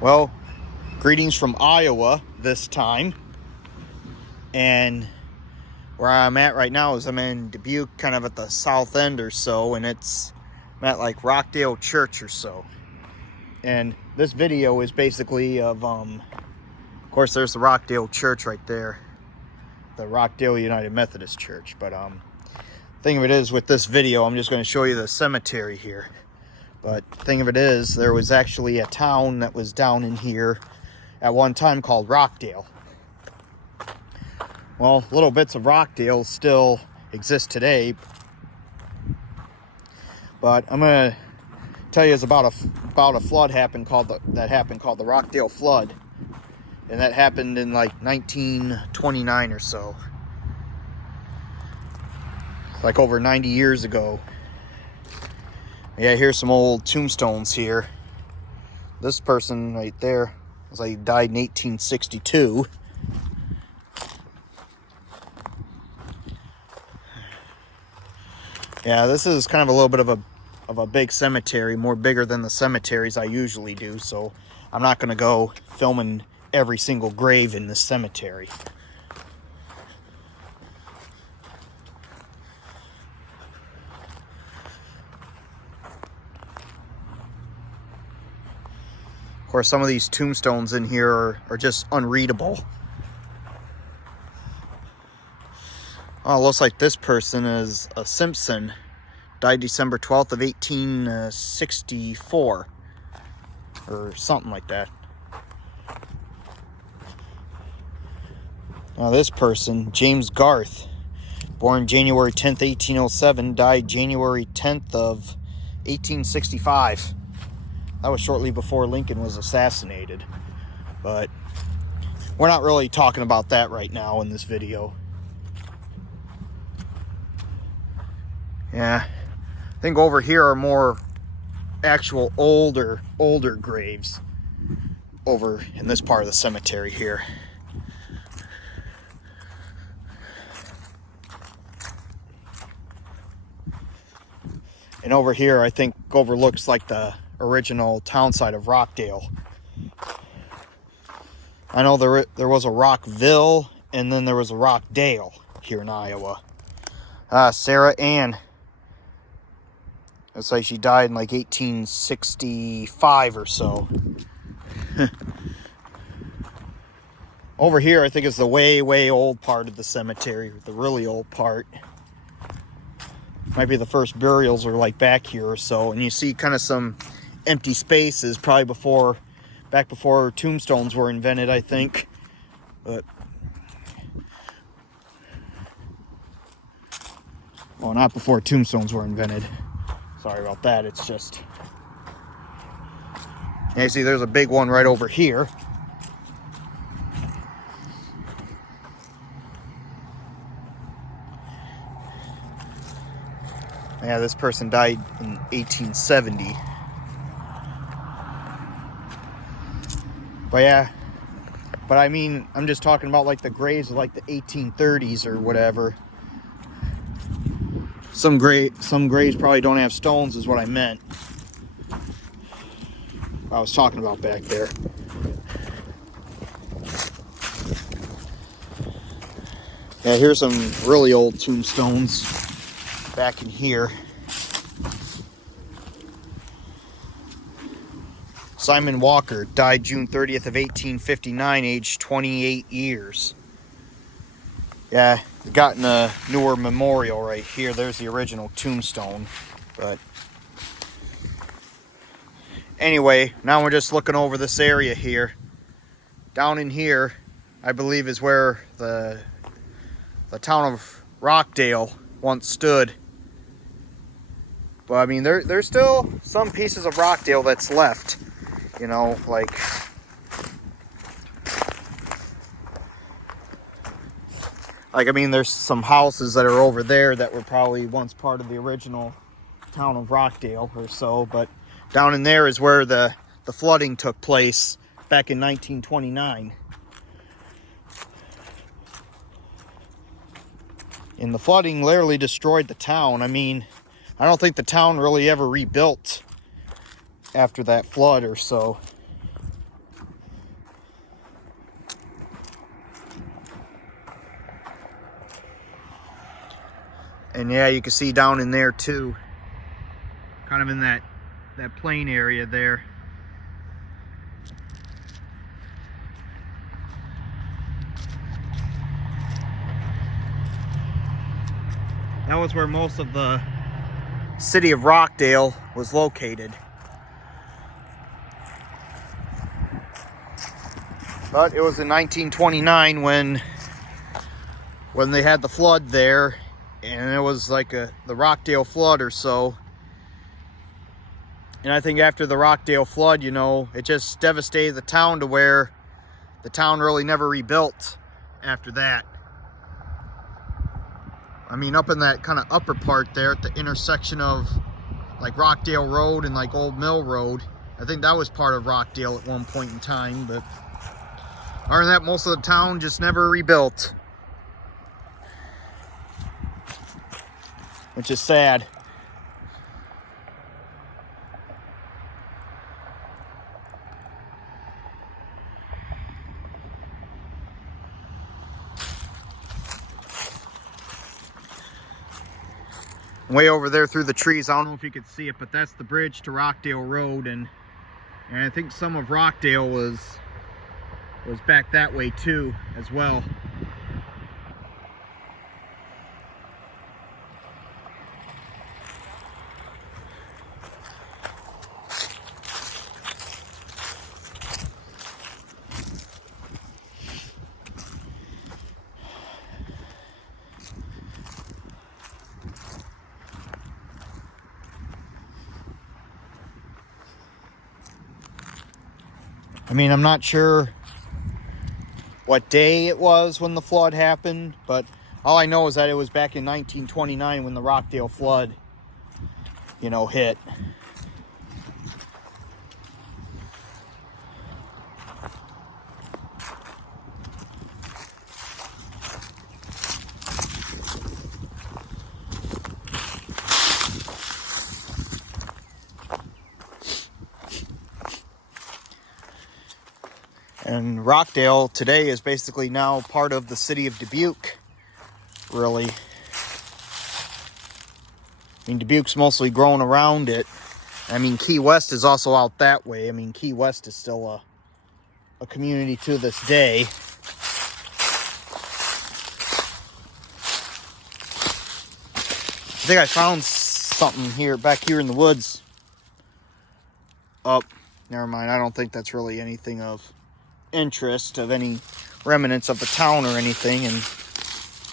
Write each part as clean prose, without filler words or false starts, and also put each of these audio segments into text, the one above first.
Well, greetings from Iowa this time. And where I'm at right now is I'm in Dubuque, kind of at the south end or so, and I'm at like Rockdale Church or so. And this video is basically of course there's the Rockdale Church right there, the Rockdale United Methodist Church. But thing of it is, with this video I'm just going to show you the cemetery here. But thing of it is, there was actually a town that was down in here at one time called Rockdale. Well, little bits of Rockdale still exist today, but I'm gonna tell you about a flood called the Rockdale flood, and that happened in like 1929 or so, like over 90 years ago. Yeah, here's some old tombstones here. This person right there was like died in 1862. Yeah, this is kind of a little bit of a big cemetery, more bigger than the cemeteries I usually do, so I'm not going to go filming every single grave in this cemetery. Of course, some of these tombstones in here are just unreadable. Oh, it looks like this person is a Simpson. Died December 12th of 1864. Or something like that. Now this person, James Garth. Born January 10th, 1807. Died January 10th of 1865. That was shortly before Lincoln was assassinated. But we're not really talking about that right now in this video. Yeah, I think over here are more actual older graves over in this part of the cemetery here. And over here, I think overlooks like the original townsite of Rockdale. I know there was a Rockville, and then there was a Rockdale here in Iowa. Sarah Ann. Looks like she died in like 1865 or so. Over here, I think is the way old part of the cemetery, the really old part. Might be the first burials are like back here or so, and you see kind of some empty spaces, probably back before tombstones were invented, I think. But well, not before tombstones were invented. Sorry about that. It's just, yeah, you see there's a big one right over here. Yeah, this person died in 1870. But I mean, I'm just talking about like the graves of like the 1830s or whatever. Some graves probably don't have stones is what I meant. I was talking about back there. Yeah, here's some really old tombstones back in here. Simon Walker died June 30th of 1859, aged 28 years. Yeah, gotten a newer memorial right here. There's the original tombstone. But anyway, now we're just looking over this area here. Down in here, I believe, is where the town of Rockdale once stood. But I mean, there's still some pieces of Rockdale that's left. You know, like I mean, there's some houses that are over there that were probably once part of the original town of Rockdale or so. But down in there is where the flooding took place back in 1929. And the flooding literally destroyed the town. I mean, I don't think the town really ever rebuilt after that flood or so. And yeah, you can see down in there too, kind of in that plain area there. That was where most of the city of Rockdale was located. But it was in 1929 when they had the flood there, and it was like the Rockdale flood or so. And I think after the Rockdale flood, you know, it just devastated the town to where the town really never rebuilt after that. I mean, up in that kind of upper part there at the intersection of like Rockdale Road and like Old Mill Road, I think that was part of Rockdale at one point in time, but other than that, most of the town just never rebuilt, which is sad. Way over there through the trees, I don't know if you could see it, but that's the bridge to Rockdale Road, and I think some of Rockdale was back that way too as well. I mean, I'm not sure what day it was when the flood happened, but all I know is that it was back in 1929 when the Rockdale flood, you know, hit. And Rockdale today is basically now part of the city of Dubuque, really. I mean, Dubuque's mostly grown around it. I mean, Key West is also out that way. I mean, Key West is still a community to this day. I think I found something here, back here in the woods. Oh, never mind. I don't think that's really anything of interest, of any remnants of the town or anything. And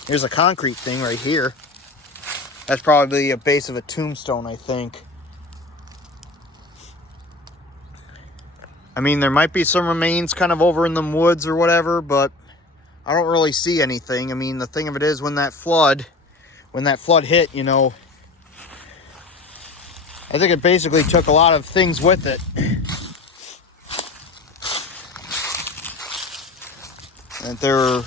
here's a concrete thing right here. That's probably a base of a tombstone, I think. I mean, there might be some remains kind of over in the woods or whatever, but I don't really see anything. I mean, the thing of it is, when that flood hit, you know, I think it basically took a lot of things with it. And there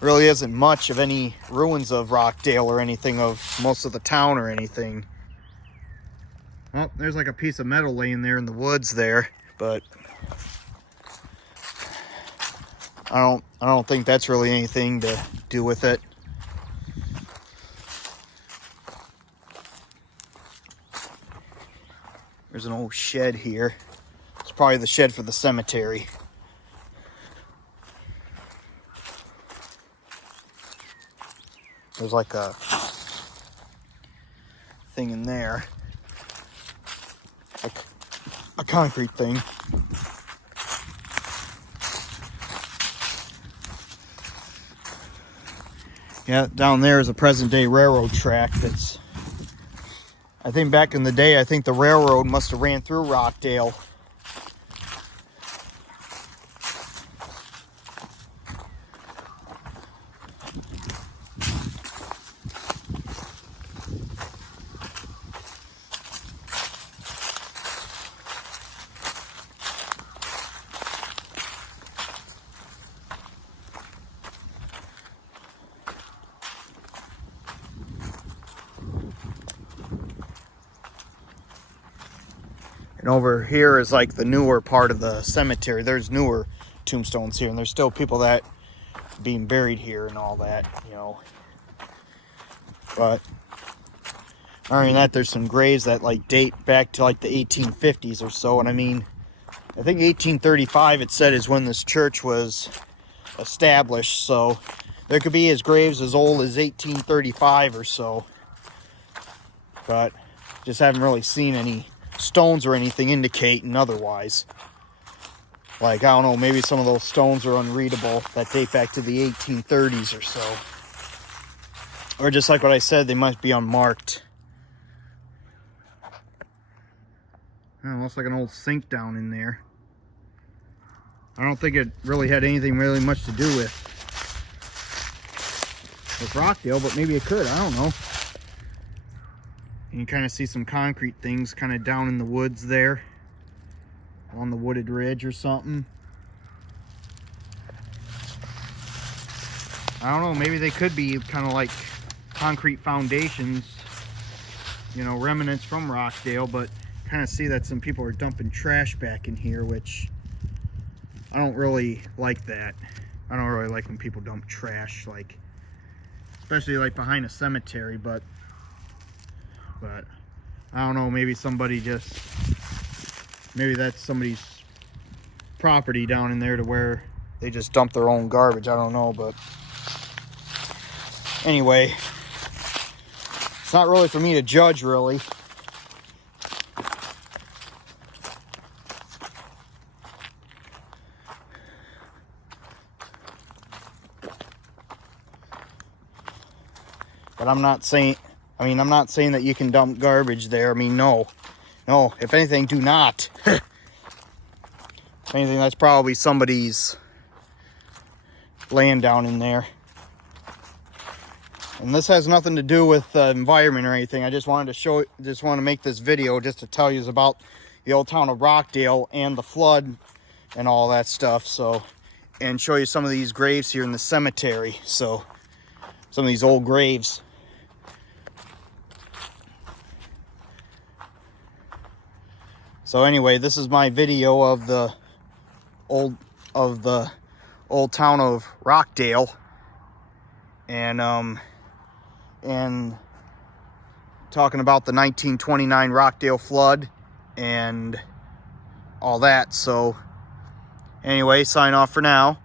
really isn't much of any ruins of Rockdale or anything of most of the town or anything. Well, there's like a piece of metal laying there in the woods there, but I don't think that's really anything to do with it. There's an old shed here. It's probably the shed for the cemetery. There's like a thing in there, like a concrete thing. Yeah, down there is a present day railroad track that's, I think back in the day, I think the railroad must have ran through Rockdale. And over here is like the newer part of the cemetery. There's newer tombstones here, and there's still people that are being buried here and all that, you know. But Other than that, there's some graves that like date back to like the 1850s or so. And I mean, I think 1835 it said is when this church was established. So there could be his graves as old as 1835 or so. But just haven't really seen any stones or anything indicating otherwise. Like, I don't know, maybe some of those stones are unreadable that date back to the 1830s or so. Or just like what I said, they might be unmarked. Oh, looks like an old sink down in there. I don't think it really had anything really much to do with Rockdale, but maybe it could, I don't know. You can kind of see some concrete things kind of down in the woods there. On the wooded ridge or something. I don't know, maybe they could be kind of like concrete foundations, you know, remnants from Rockdale, but kind of see that some people are dumping trash back in here, which I don't really like that. I don't really like when people dump trash, like, especially like behind a cemetery, but I don't know, maybe somebody just, maybe that's somebody's property down in there to where they just dump their own garbage. I don't know, but anyway, it's not really for me to judge, really. But I'm not saying that you can dump garbage there. I mean, no, if anything, do not. If anything, that's probably somebody's land down in there. And this has nothing to do with the environment or anything. I just wanted to make this video just to tell you about the old town of Rockdale and the flood and all that stuff. So, and show you some of these graves here in the cemetery. So, some of these old graves. So anyway, this is my video of the old town of Rockdale, and talking about the 1929 Rockdale flood and all that. So anyway, sign off for now.